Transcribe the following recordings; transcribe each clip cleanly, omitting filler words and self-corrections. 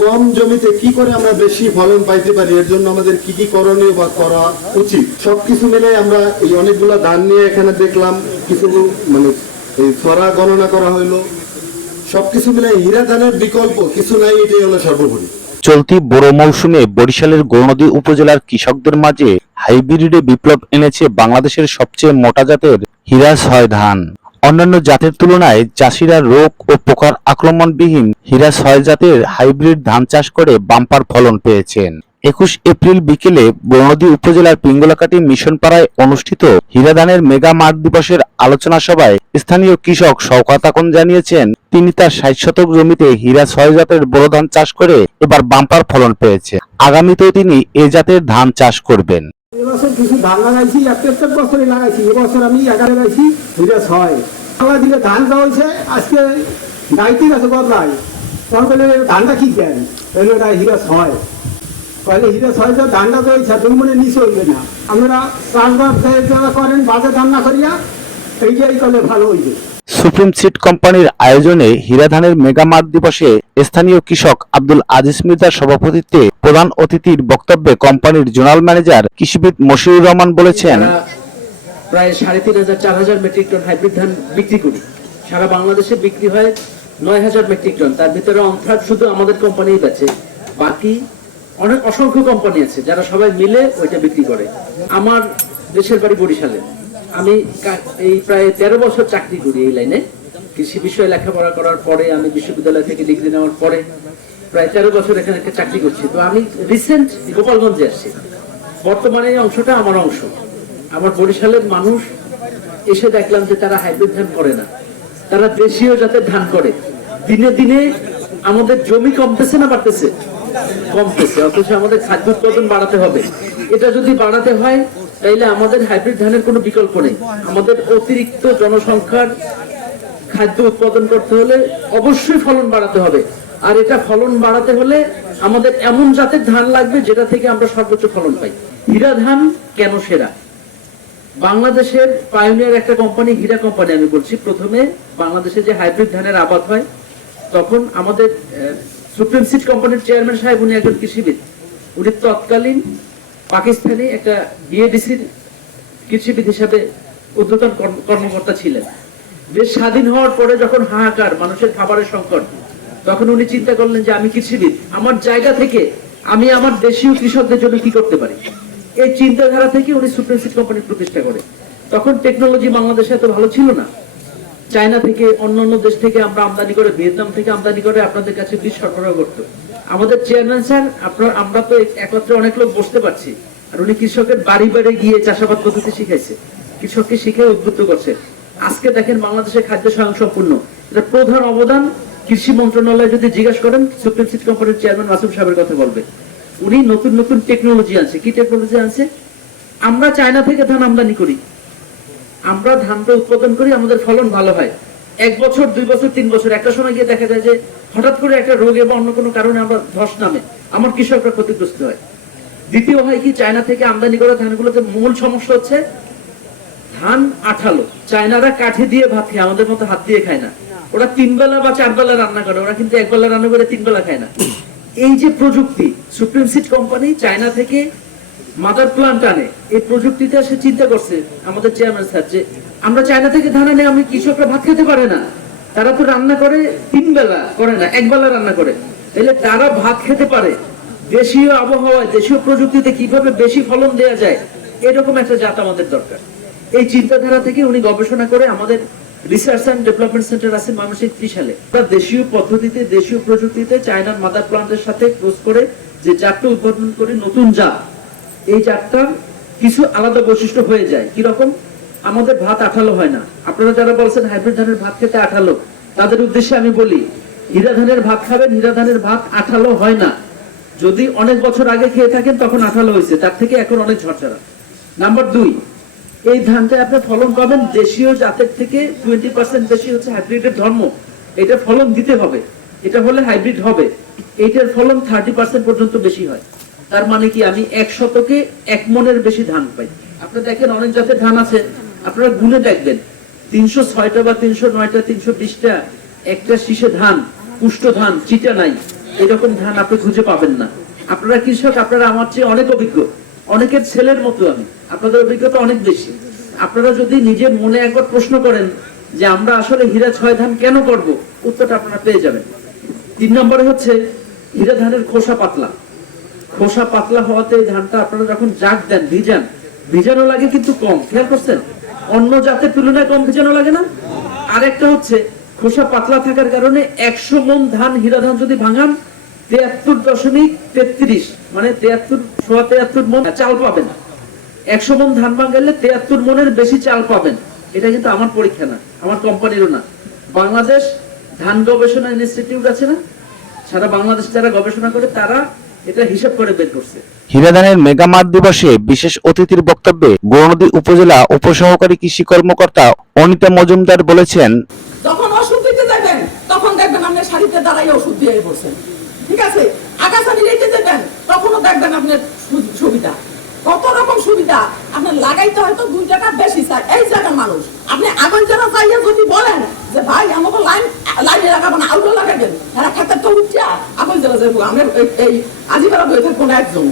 কম জমিতে কি করে আমরা বেশি ফলন পাইতে পারি, এর জন্য আমাদের কি কি করণীয় বা করা উচিত, সবকিছু মিলে আমরা এই অনেকগুলো ধান নিয়ে এখানে দেখলাম, কিছু মানে এই ছড়া গণনা করা হইলো, সবকিছু মিলে হীরা ধানের বিকল্প কিছু নাই, এটাই হলো সর্বোপরি। চলতি বোরো মৌসুমে বরিশালের গৌরনদী উপজেলার কৃষকদের মাঝে হাইব্রিডে বিপ্লব এনেছে বাংলাদেশের সবচেয়ে মোটা জাতের হীরা ৬ ধান। অন্যান্য জাতের তুলনায় চাষিরা রোগ ও পোকার আক্রমণবিহীন হীরা ৬ জাতের হাইব্রিড ধান চাষ করে বাম্পার ফলন পেয়েছেন। ২১ এপ্রিল বিকেলে গৌরনদী উপজেলার পিঙ্গলাকাটি মিশনপাড়ায় অনুষ্ঠিত হীরা ধানের মেগা মাঠ দিবসের আলোচনা সভায় স্থানীয় কৃষক শওকত আকন জানিয়েছেন, তিনি তার ৬০ শতক জমিতে হীরা ৬ জাতের বোরো ধান চাষ করে এবার বাম্পার ফলন পেয়েছে। আগামীতেও তিনি এ জাতের ধান চাষ করবেন। এবছর কিছু ধান লাগাইছি, প্রত্যেক বছরে লাগাইছি। এবছর আমি 11 লাগাইছি হীরা ৬। বাংলা দিলে ধান যা হয়েছে আজকে গাইতে গেছে বদলাই, তখন বলে ধানটা কি দেন, তাহলে এটা হীরা ৬। তাহলে হীরা ৬ ধানটা তো হয়েছে তুমি মনে নিচে হইবে না, আমরা চাষবাস যারা করেন বাজে ধান না করিয়া এইটাই করলে ভালো হইবে। সুপ্রিম সিড কোম্পানির আয়োজনে হীরা ধানের মেগা মাঠ দিবসে স্থানীয় কৃষক আব্দুল আজিজ মির্জার সভাপতিত্বে প্রধান অতিথির বক্তব্যে কোম্পানির জোনাল ম্যানেজার কৃষিবিদ মশিউর রহমান বলেছেন, প্রায় ৩,৫০০-৪,০০০ মেট্রিক টন হাইব্রিড ধান বিক্রি করি। সারা বাংলাদেশে বিক্রি হয় ৯,০০০ মেট্রিক টন। তার ভিতরে অন্থাৎ শুধু আমাদের কোম্পানিই বেচে, বাকি অনেক অসংখ্য কোম্পানি আছে যারা সবাই মিলে ওইটা বিক্রি করে। আমার দেশের বাড়ি বরিশালে। আমি এই প্রায় ১৩ বছর চাকরি করি এই লাইনে। কৃষি বিষয়ে লেখাপড়া করার পরে আমি বিশ্ববিদ্যালয় থেকে ডিগ্রি নেওয়ার পরে প্রায় ১৩ বছর এখানে চাকরি করছি। তো আমি রিসেন্ট গোপালগঞ্জে আসছি। বর্তমানে এই অংশটা আমার অংশ। আমার বরিশালের মানুষ এসে দেখলাম যে তারা হাইব্রিড ধান করে না, তারা দেশীয় জাতের ধান করে। দিনে দিনে আমাদের জমি কমতেছে না বাড়তেছে? কমতেছে। অথচ আমাদের খাদ্য উৎপাদন বাড়াতে হবে। এটা যদি বাড়াতে হয় তাইলে আমাদের হাইব্রিড ধানের কোনো বিকল্প নেই। আমাদের অতিরিক্ত জনসংখ্যার খাদ্য উৎপাদন করতে হলে অবশ্যই ফলন বাড়াতে হবে। আর এটা ফলন বাড়াতে হলে আমাদের এমন জাতের ধান লাগবে যেটা থেকে আমরা সর্বোচ্চ ফলন পাই। হীরা ধান কেন সেরা? বাংলাদেশের পায়োনিয়ার একটা কোম্পানি, হীরা কোম্পানি আমি বলছি। প্রথমে বাংলাদেশে যে হাইব্রিড ধানের আবাদ হয় তখন আমাদের সুপ্রিম সিড কোম্পানির চেয়ারম্যান সাহেব, উনি একজন কৃষিবিদ, উনি তৎকালীন পাকিস্তানি একটা বিএডিসির কৃষিবিদ হিসাবে ঊর্ধ্বতন কর্মকর্তা ছিলেন। দেশ স্বাধীন হওয়ার পরে যখন হাহাকার, মানুষের খাবারের সংকট, তখন উনি চিন্তা করলেন যে আমি কৃষিবিদ, আমার জায়গা থেকে আমি আমার দেশীয় কৃষকদের জন্য কি করতে পারি। এই চিন্তাধারা থেকে উনি সুপ্রিম সিড কোম্পানি প্রতিষ্ঠা করে। তখন টেকনোলজি বাংলাদেশে এত ভালো ছিল না। চায়না থেকে, অন্যান্য দেশ থেকে আমরা আমদানি করে, ভিয়েতনাম থেকে আমদানি করে আপনাদের কাছে বীজ সরবরাহ করতো। আমাদের চেয়ারম্যান স্যার, আমরা তো একত্রে অনেক লোক বসতে পারছি, আর উনি কৃষকের বাড়ি বাড়ি গিয়ে চাষাবাদ পদ্ধতি শিখাইছে, কৃষককে শিখে উদ্বুদ্ধ করছে। আজকে দেখেন বাংলাদেশের খাদ্য স্বয়ংসম্পূর্ণ। এটা প্রধান অবদান কৃষি মন্ত্রণালয় যদি জিজ্ঞাসা করেন সুপ্রিম সিড কোম্পানির চেয়ারম্যান মাসুম সাহেবের কথা বলবে। উনি নতুন নতুন টেকনোলজি আনছে। কি টেকনোলজি আনছে? আমরা চায়না থেকে ধান আমদানি করি, আমরা ধানটা উৎপাদন করি, আমাদের ফলন ভালো হয়। 1 বছর, 2 বছর, 3 বছর, একটা সময় গিয়ে দেখা যায় যে হঠাৎ করে একটা রোগে বা অন্য কোনো কারণে আমরা ধস নামে, আমার কৃষকরা ক্ষতিগ্রস্ত হয়। দ্বিতীয় হয় কি, চায়না থেকে আমদানি করা ধানগুলোতে মূল সমস্যা হচ্ছে ধান আঠালো। চায়নারা কাঠে দিয়ে ভাত খায়, আমাদের মতো হাত দিয়ে খায় না। ওরা 3 বেলা বা 4 বেলা রান্না করে, ওরা কিন্তু 1 বেলা রান্না করে 3 বেলা খায় না। এই যে প্রযুক্তি, সুপ্রিম সিড কোম্পানি চায়না থেকে মাদার প্লান্ট আনে, এই প্রযুক্তিতে সে চিন্তা করছে আমাদের চেয়ারম্যান স্যার যে আমরা চায়না থেকে ধান আনে, আমি কৃষকরা ভাত খেতে পারে না, তারা তো রান্না করে 3 বেলা করে না, 1 বেলা রান্না করে, তাহলে তারা ভাত খেতে পারে। দেশীয় আবহাওয়ায়, দেশীয় প্রযুক্তিতে কিভাবে বেশি ফলন দেওয়া যায়, এরকম একটা জাত আমাদের দরকার। এই চিন্তাধারা থেকে উনি গবেষণা করে আমাদের রিসার্চ অ্যান্ড ডেভেলপমেন্ট সেন্টার আছে ময়মনসিংহ 30 সালে। দেশীয় পদ্ধতিতে, দেশীয় প্রযুক্তিতে চায়নার মাদার প্লান্টের সাথে ক্রস করে যে জাতটা উৎপাদন করে, নতুন জাত, এই জাতটার কিছু আলাদা বৈশিষ্ট্য হয়ে যায়। কিরকম? আমাদের ভাত আঠালো হয় না। আপনারা যারা বলছেন হাইব্রিড ধানের ভাত খেতে আঠালো, তাদের উদ্দেশ্যে আমি বলি, হীরা ধানের ভাত খাবেন, হীরা ধানের ভাত আঠালো হয় না। যদি অনেক বছর আগে খেয়ে থাকেন তখন আঠালো হয়েছে, তার থেকে এখন অনেক ঝরঝরা। নাম্বার 2, এই ধানটা আপনি ফলন পাবেন দেশীয় জাতের থেকে 20% বেশি হচ্ছে হাইব্রিডের ধর্ম। এটা ফলন দিতে হবে, এটা হলে হাইব্রিড হবে। এইটার ফলন 30% পর্যন্ত বেশি হয়। তার মানে কি, আমি 1 শতকে 1 মনের বেশি ধান পাই। আপনি দেখেন অনেক জাতের ধান আছে, আপনারা গুনে দেখবেন 306টা বা 309টা, 320টা একটা শীষে ধান, পুষ্ট ধান, চিটা নাই। এরকম ধান আপনি খুঁজে পাবেন না। আপনারা কৃষক, আপনারা আমার চেয়ে অনেক অভিজ্ঞ, অনেকের ছেলের মতো আমি, আপনাদের অভিজ্ঞতা অনেক বেশি। আপনারা যদি নিজের মনে একবার প্রশ্ন করেন যে আমরা আসলে হীরা 6 ধান কেন করব, উত্তরটা আপনারা পেয়ে যাবেন। 3 নম্বরে হচ্ছে হীরা ধানের খোসা পাতলা। খোসা পাতলা হওয়াতে এই ধানটা আপনারা যখন জাগ দেন, ভিজানো লাগে কিন্তু কম, খেয়াল করছেন? অন্য জাতের তুলনায় কম ভিজানো লাগে না। আরেকটা হচ্ছে খোসা পাতলা থাকার কারণে 100 মণ ধান, হীরা ধান যদি ভাঙান 73.33 মানে 73 মণ চাল পাবেন। 100 মণ ধান ভাঙালে 73 মণের বেশি চাল পাবেন। এটা কিন্তু আমার পরীক্ষা না, আমার কোম্পানিরও না। বাংলাদেশ ধান গবেষণা ইনস্টিটিউট আছে না, সারা বাংলাদেশ যারা গবেষণা করে তারা এটা হিসাব করে বের করছে। হীরা ধানের মেগা মাঠ দিবসে বিশেষ অতিথির বক্তব্যে গৌরনদী উপজেলা উপসহকারী কৃষি কর্মকর্তা অনিতা মজুমদার বলেছেন, যখন ওষুধ দিতে যাবেন তখন দেখবেন আপনি শাড়িতে দাঁড়াই ওষুধ দিয়ে বসেন, ঠিক আছে? আগাছানি রেখে দেবেন তখনও দেখবেন আপনার সুবিধা, কত রকম সুবিধা। আপনার লাগাইতে হয়তো 2 টাকা বেশি চাই এই জায়গার মানুষ। আপনি আগুন যারা চাইয়া যদি বলেন যে ভাই আমাকে লাইনে লাগাবেন, আউটো লাগাবেন, এরা খেতের তো উঠছে আগুন যারা যাবো আমরা এই আজিবেলা বয়ে থাকবো না একজন।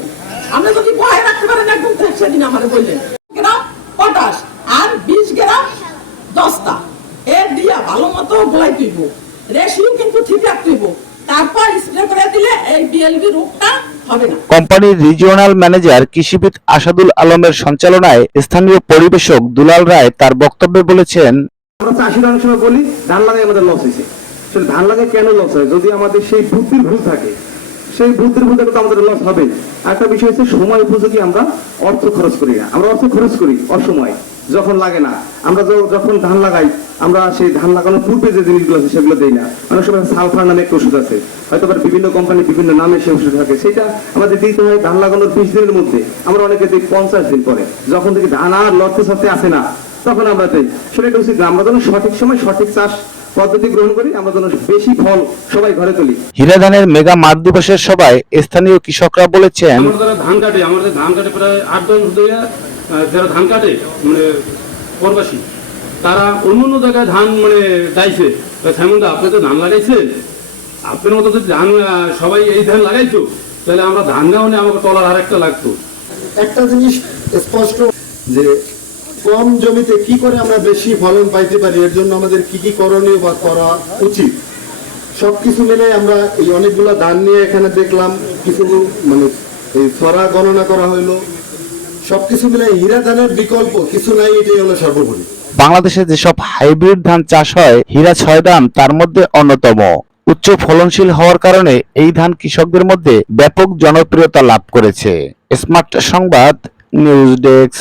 আপনি যদি বয়ে রাখতে পারেন একদম, সেদিন আমাকে বললেন গ্রাম পটাশ আর 20 গ্রাম 10টা এর দিয়া ভালো মতো গোলাই তুইব, রেশিও কিন্তু ঠিক রাখতেইব, তারপর স্প্রে করে দিলে এই বিএলবি রোগটা হবে না। কোম্পানির রিজিওনাল ম্যানেজার কৃষিবিদ আসাদুল আলমের সঞ্চালনায় স্থানীয় পরিবেশক দুলাল রায় তার বক্তব্যে বলেছেন, আমরা চাষিরা অনেক সময় বলি ধান লাগাই আমাদের লস হয়েছে। আসলে ধান লাগাই কেন লস হয়? যদি আমাদের সেই বুদ্ধির ভুল থাকে, সেই বুদ্ধির ভুল থাকে তো আমাদের লস হবে। একটা বিষয় হচ্ছে সময় উপযোগী আমরা অর্থ খরচ করি না। আমরা অর্থ খরচ করি অসময়, যখন লাগে না। আমরা যখন ধান লাগাই, আমরা সেই ধান লাগানোর পূর্বে যে জিনিসগুলো আছে সেগুলো দেই না। অনেক সময় সালফার নামে একটা ওষুধ আছে, হয়তো বিভিন্ন কোম্পানি বিভিন্ন নামে সেই ওষুধ থাকে, সেটা আমাদের দিতে হয় ধান লাগানোর 20 দিনের মধ্যে। আমরা অনেকে দিই 50 দিন পরে, যখন থেকে ধান আর লড়তে সরতে আসে না তখন আমরা দেই। সেটা একটা উচিত না। আমরা যেন সঠিক সময় সঠিক চাষ পদ্ধতি গ্রহণ করি, আমরা যেন বেশি ফল সবাই ঘরে তুলি। হীরা ধানের মেগা মাঠ দিবসের সভায় স্থানীয় কৃষকরা বলেছেন, আমরা যারা ধান কাটে, আমাদের ধান কাটে প্রায় 8-10 ধরে যারা ধান কাটে মানে প্রবাসী, তারা অন্য জায়গায় ধান মানে গাইছে। সেমনটা আপনি তো ধান লাগাইছেন, আপনার মতো যদি ধান সবাই এই ধান লাগাইতো তাহলে আমরা ধান গাওনে আমাকে তলার আর একটা লাগতো। একটা জিনিস স্পষ্ট যে কম জমিতে কি করে আমরা বেশি ফলন পাইতে পারি, এর জন্য আমাদের কি কি করণীয় বা করা উচিত, সবকিছু মিলে আমরা এই অনেকগুলো ধান নিয়ে এখানে দেখলাম, কিছু মানে এই ছড়া গণনা করা হইলো। সবকিছু মিলে হীরা ধানের বিকল্প কিছু নাই, এটাই হলো সর্বোপরি। বাংলাদেশে যেসব হাইব্রিড ধান চাষ হয় হীরা 6 ধান তার মধ্যে অন্যতম। উচ্চ ফলনশীল হওয়ার কারণে এই ধান কৃষকদের মধ্যে ব্যাপক জনপ্রিয়তা লাভ করেছে। স্মার্ট সংবাদ, নিউজ ডেস্ক।